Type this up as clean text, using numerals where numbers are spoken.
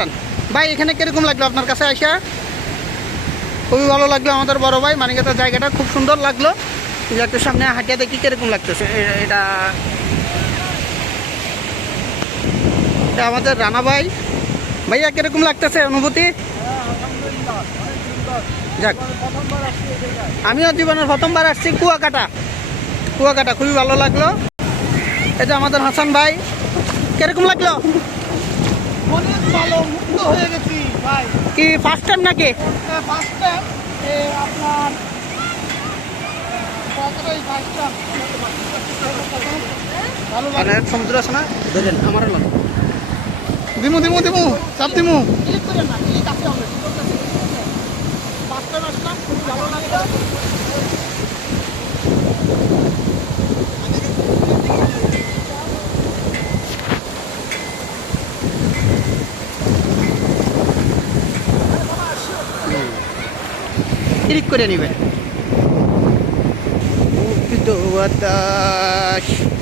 কাটান। ভাই এখানে কিরকম লাগলো আপনার কাছে আইসা? খুবই ভালো লাগলো আমাদের বড় ভাই, মানিকগঞ্জের জায়গাটা খুব সুন্দর লাগলো। যে একটু সামনে হাঁটিয়ে দেখি কিরকম লাগতেছে। এটা এটা আমাদের রানা ভাই। ভাইয়া কিরকম লাগতেছে অনুভূতি? যাক, আমিও জীবনের প্রথমবার আসছি কুয়াকাটা। খুবই ভালো লাগলো। এটা আমাদের হাসান ভাই, কিরকম লাগলো? অনেক ভালো, মুক্ত হয়ে গেছি ভাই। কি ফার্স্ট টাইম নাকি? ফার্স্ট টাইম আপনার ভালো মানে সমুদ্র আছে না, ধরেন আমার হলো দিমু দিমু দিমু চাপ দিমু। ক্লিক করেন না, ক্লিক আছে অলরেডি। ফার্স্ট টাইম আসলাম, খুব ভালো লাগলো। ক্লিক করে নেবেন। বাতাস